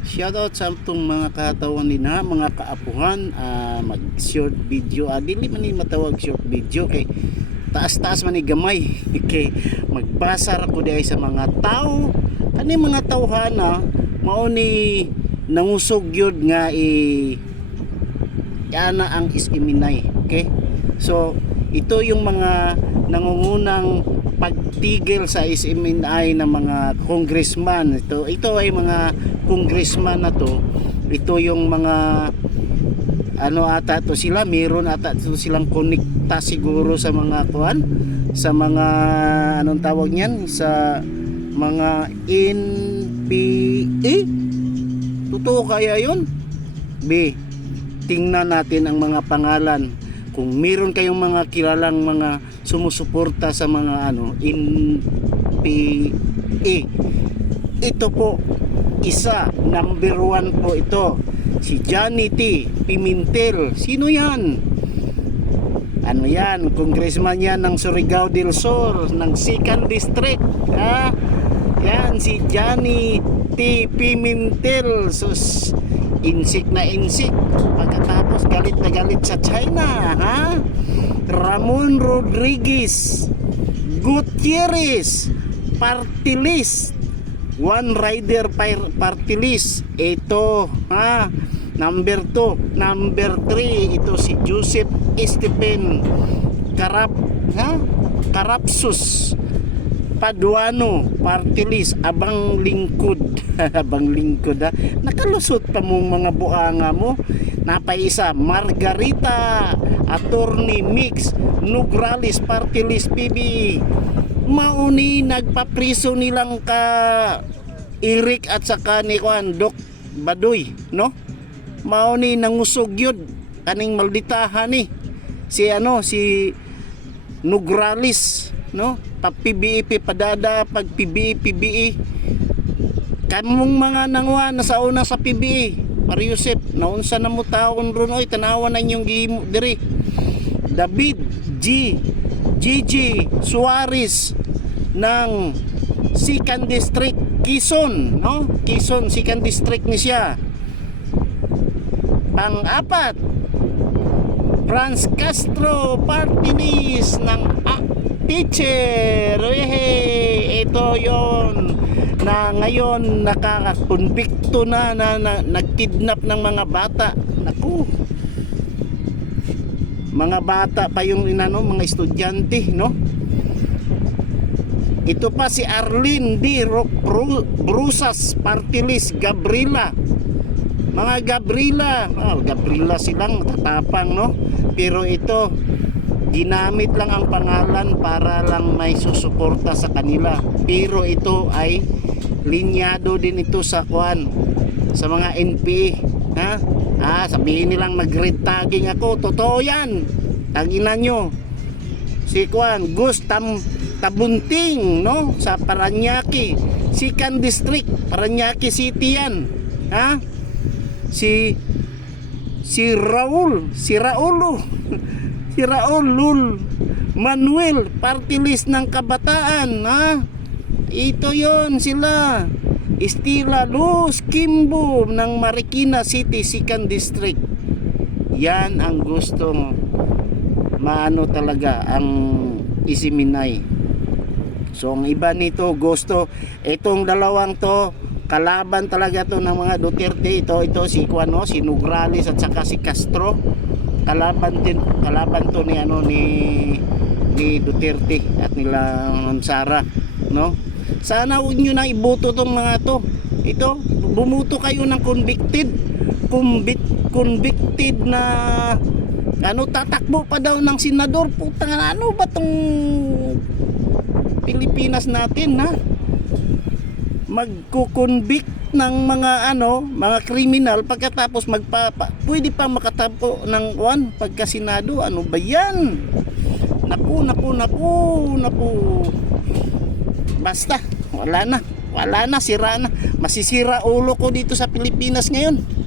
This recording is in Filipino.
Shoutout sa itong mga katawan din ha, mga kaapuhan, ah, mag short video. Ah, dili man ni matawag short video kay taas-taas man ni gamay. kay magbasa ra ko diay sa mga tao. Kani mga tawhana mao ni nangusog yun nga i yana ang isiminay. Okay? So, ito yung mga nangungunang pagtigil sa isiminay ng mga congressman. Ito, ito ay mga congressman na to. Ito yung mga ano ata to sila, meron ata to silang konekta siguro sa mga kuan, sa mga anong tawag niyan, sa mga NPA. Totoo kaya yun? B, tingnan natin ang mga pangalan kung meron kayong mga kilalang mga sumusuporta sa mga ano NPA ito po isa number one po ito si Johnny T. Pimentel sino yan? ano yan congressman yan ng Surigao del Sur ng 2nd District ha? yan si Johnny T. Pimentel sus insik na insik. Pagkatapos galit na galit sa China ha? Ramon Rodriguez Gutierrez party list one rider par- party list ito ha? Number 2 number 3 ito si Joseph Esteban Karap ha? Karapsus Paduano party list abang lingkod. Abang lingkod ha? Nakalusot pa mong mga buanga mo. Napaisa Margarita Attorney Mix Nugralis party list PB mauni nagpapriso nilang ka Eric at saka ni Juan Dok Badoy no? Mauni nangusog yun. Kaning malditahan ni si ano si Nugralis no pa PBE padada pag PBE PBE kamong mga nangwa na sa una sa PBE Para Yusef naunsa na mo taon ron oy tanawa na inyong gihimo diri. David G Gigi Suarez ng Sikan District Quezon no? Quezon Sikan District ni siya. Pang-apat Franz Castro party list ng teacher. Ehe, ito yon na ngayon nakakakonbikto na na, na nagkidnap ng mga bata. Naku. Mga bata pa yung inano mga estudyante no? Ito pa si Arlene D. Ro- Bru- Brusas party list Gabriela mga Gabriela oh, Gabriela silang tatapang no? Pero ito ginamit lang ang pangalan para lang may susuporta sa kanila. Pero ito ay linyado din ito sa kwan sa mga NPA ha? Ah sabihin nilang nag-red tagging ako. Totoo yan. Taginan nyo. Si kwan Gustam Tabunting no? Sa Paranaque Sikan District Paranaque City yan ha? Si si Raul si Raulo si Raul Lul Manuel party list ng kabataan ha? Ito yon sila. Estila Luz Kimbo ng Marikina City Sikan District. Yan ang gustong maano talaga ang isiminay. So ang iba nito gusto itong dalawang to kalaban talaga to ng mga Duterte. Ito ito si Kuano si Nugrales at saka si Castro kalaban din kalaban to ni ano ni ni Duterte at nila Sara no? Sana huwag nyo na iboto tong mga to. Ito bumuto kayo ng convicted Convic- convicted na ano tatakbo pa daw ng senador. Putang ano ba tong Pilipinas natin ha? Magkukonvict ng mga ano, mga kriminal pagkatapos magpapa pwede pa makatapo ng one pagka senado. Ano ba 'yan? Naku, naku, naku, naku. Basta, wala na. Wala na, sira na. Masisira ulo ko dito sa Pilipinas ngayon.